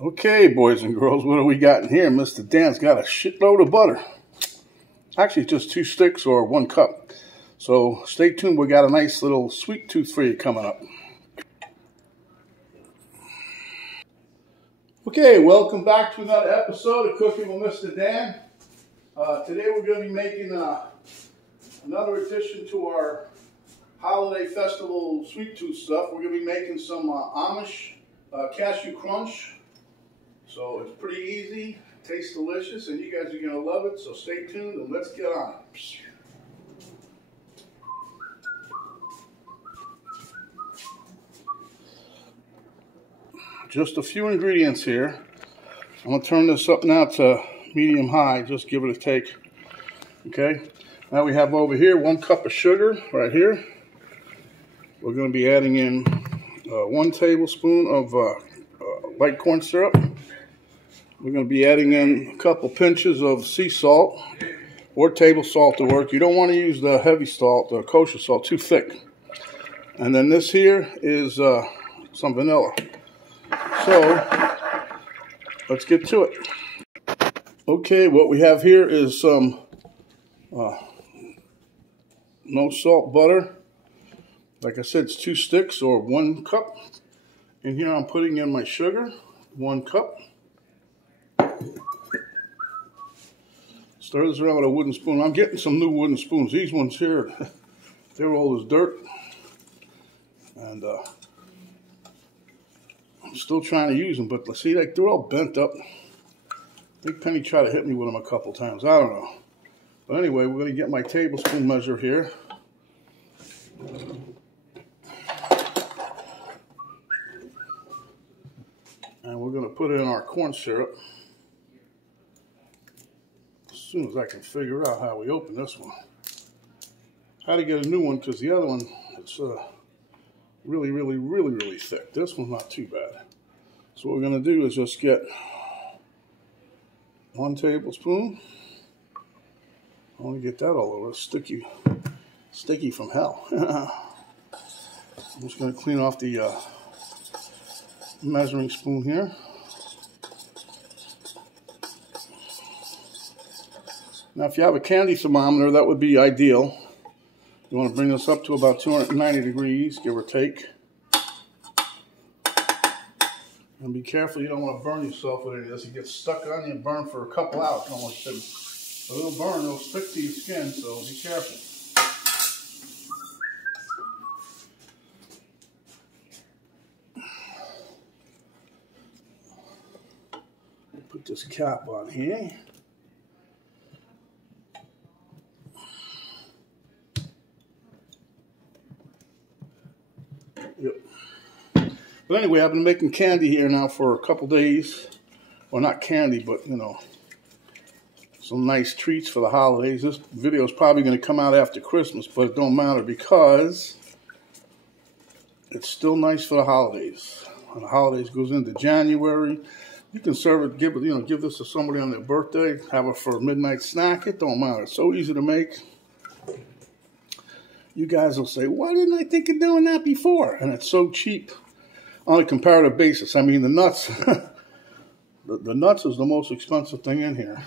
Okay, boys and girls, what do we got in here? Mr. Dan's got a shitload of butter. Actually, just 2 sticks or 1 cup. So stay tuned. We got a nice little sweet tooth for you coming up. Okay, welcome back to another episode of Cooking with Mr. Dan. Today we're going to be making another addition to our holiday festival sweet tooth stuff. We're going to be making some Amish cashew crunch. So it's pretty easy, tastes delicious, and you guys are going to love it. So stay tuned and let's get on it. Just a few ingredients here. I'm going to turn this up now to medium high, just give it a take. Okay, now we have over here 1 cup of sugar right here. We're going to be adding in 1 tablespoon of light corn syrup. We're going to be adding in a couple pinches of sea salt or table salt to work. You don't want to use the heavy salt, the kosher salt, too thick. And then this here is some vanilla. So let's get to it. Okay, what we have here is some no salt butter. Like I said, it's 2 sticks or 1 cup. And here I'm putting in my sugar, 1 cup. Stir this around with a wooden spoon. I'm getting some new wooden spoons. These ones here, they're old as dirt. And I'm still trying to use them, but see, like, they're all bent up. I think Penny tried to hit me with them a couple times. I don't know. But anyway, we're going to get my tablespoon measure here. And we're going to put in our corn syrup. As soon as I can figure out how we open this one. How to get a new one, because the other one, it's really thick. This one's not too bad. So what we're going to do is just get 1 tablespoon. I want to get that all over. Sticky from hell. I'm just going to clean off the measuring spoon here. Now, if you have a candy thermometer, that would be ideal. You want to bring this up to about 290 degrees, give or take. And be careful, you don't want to burn yourself with any of this. It gets stuck on you and burn for a couple hours. Almost a little burn, it'll stick to your skin, so be careful. Put this cap on here. Yep. But anyway, I've been making candy here now for a couple days. Well, not candy, but, you know, some nice treats for the holidays. This video is probably going to come out after Christmas, but it don't matter because it's still nice for the holidays. When the holidays goes into January, you can serve it, give this to somebody on their birthday, have it for a midnight snack. It don't matter. It's so easy to make. You guys will say, why didn't I think of doing that before? And it's so cheap on a comparative basis. I mean, the nuts, the nuts is the most expensive thing in here.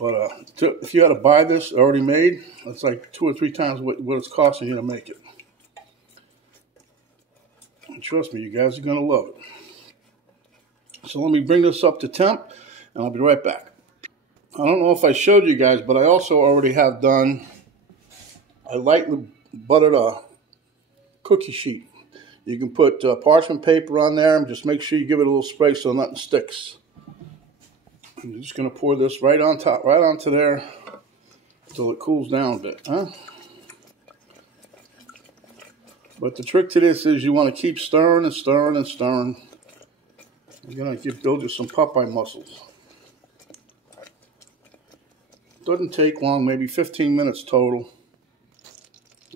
But if you had to buy this already made, it's like 2 or 3 times what it's costing you to make it. And trust me, you guys are going to love it. So let me bring this up to temp, and I'll be right back. I don't know if I showed you guys, but I also already have done a lightly buttered cookie sheet. You can put parchment paper on there and just make sure you give it a little spray so nothing sticks. I'm just going to pour this right on top, right onto there until it cools down a bit. Huh? But the trick to this is you want to keep stirring and stirring and stirring. You're going to build you some Popeye muscles. Doesn't take long, maybe 15 minutes total.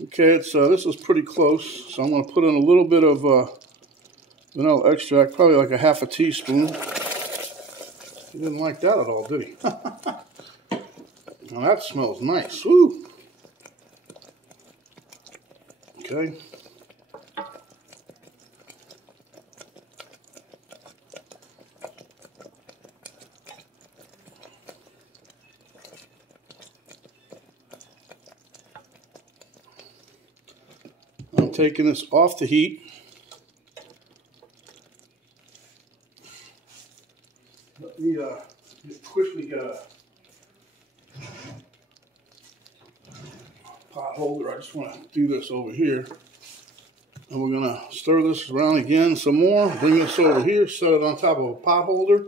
Okay, this is pretty close, so I'm going to put in a little bit of vanilla extract, probably like a half a teaspoon. He didn't like that at all, did he? Now that smells nice. Woo! Okay. taking this off the heat. Let me just quickly get a pot holder. I just want to do this over here. And we're going to stir this around again some more. Bring this over here, set it on top of a pot holder.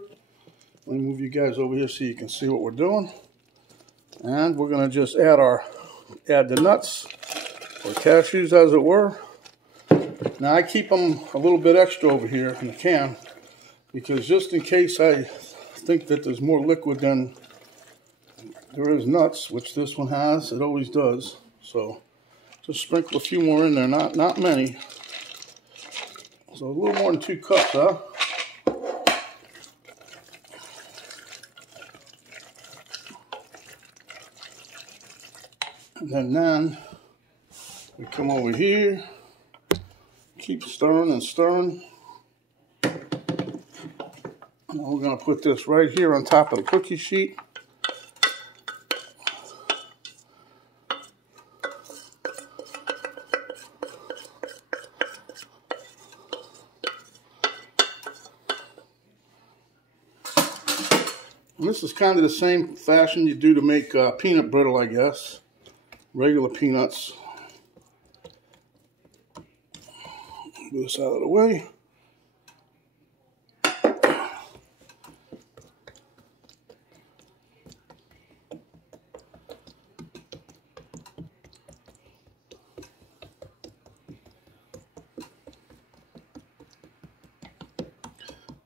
Let me move you guys over here so you can see what we're doing. And we're going to just add the nuts, or cashews as it were. Now I keep them a little bit extra over here in the can, because just in case I think that there's more liquid than there is nuts, which this one has, it always does. So just sprinkle a few more in there, not many. So a little more than 2 cups, huh? And then we come over here, keep stirring and stirring. And we're going to put this right here on top of the cookie sheet. And this is kind of the same fashion you do to make peanut brittle, I guess. Regular peanuts. Move this out of the way.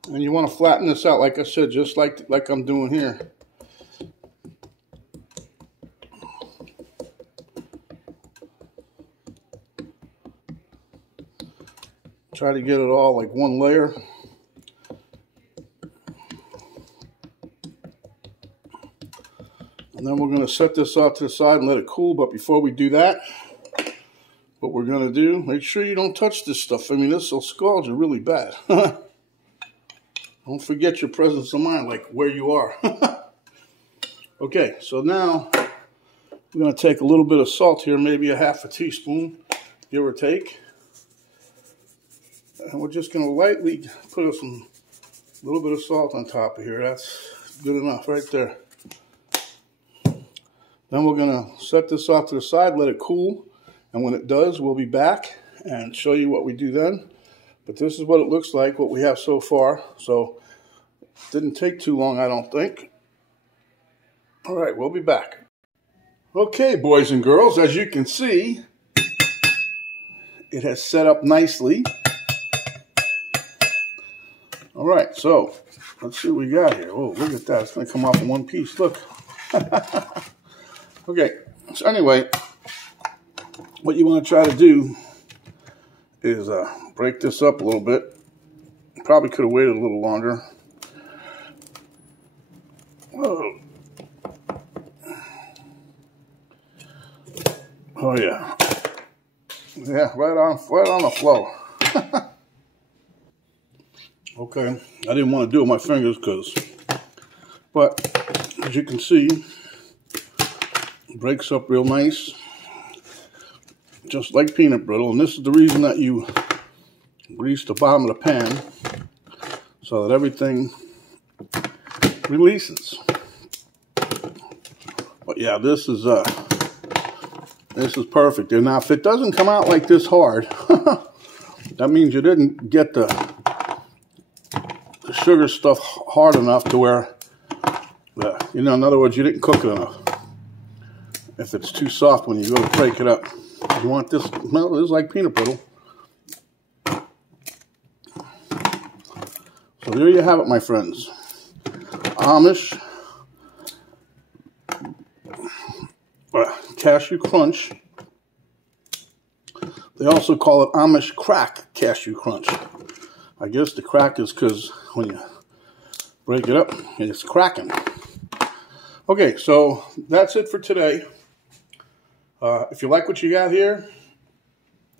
And you want to flatten this out, like I said, just like I'm doing here. Try to get it all like one layer. And then we're going to set this off to the side and let it cool. But before we do that, what we're going to do, make sure you don't touch this stuff. I mean, this will scald you really bad. Don't forget your presence of mind, like where you are. Okay, so now we're going to take a little bit of salt here, maybe a ½ teaspoon, give or take. And we're just going to lightly put a little bit of salt on top of here. That's good enough right there. Then we're going to set this off to the side, let it cool. And when it does, we'll be back and show you what we do then. But this is what it looks like, what we have so far. So it didn't take too long, I don't think. All right, we'll be back. Okay, boys and girls, as you can see, it has set up nicely. All right, so let's see what we got here. Oh, look at that. It's going to come off in one piece. Look. Okay, so anyway, what you want to try to do is break this up a little bit. Probably could have waited a little longer. Whoa. Oh yeah. Yeah, right on the flow. Okay, I didn't want to do it with my fingers but as you can see, it breaks up real nice, just like peanut brittle. And this is the reason that you grease the bottom of the pan so that everything releases. But yeah, this is perfect. And now if it doesn't come out like this hard, that means you didn't get the sugar stuff hard enough to where, in other words, you didn't cook it enough. If it's too soft when you go to break it up, you want this, well, this is like peanut brittle. So there you have it, my friends. Amish Cashew Crunch. They also call it Amish Crack Cashew Crunch. I guess the crack is because when you break it up, it's cracking. Okay, so that's it for today. If you like what you got here,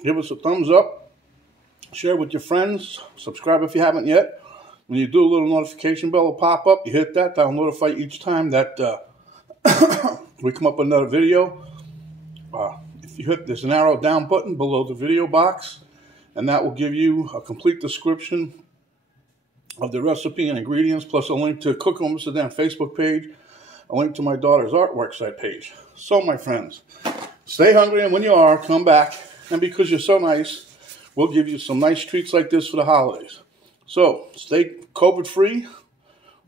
give us a thumbs up, share with your friends, subscribe if you haven't yet. When you do, a little notification bell will pop up. You hit that, that'll notify you each time that we come up with another video. you hit this arrow down button below the video box, and that will give you a complete description of the recipe and ingredients, plus a link to Cook on Amsterdam Facebook page, a link to my daughter's artwork site page. So, my friends, stay hungry, and when you are, come back. And because you're so nice, we'll give you some nice treats like this for the holidays. So, stay COVID-free,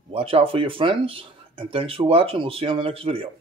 watch out for your friends, and thanks for watching. We'll see you on the next video.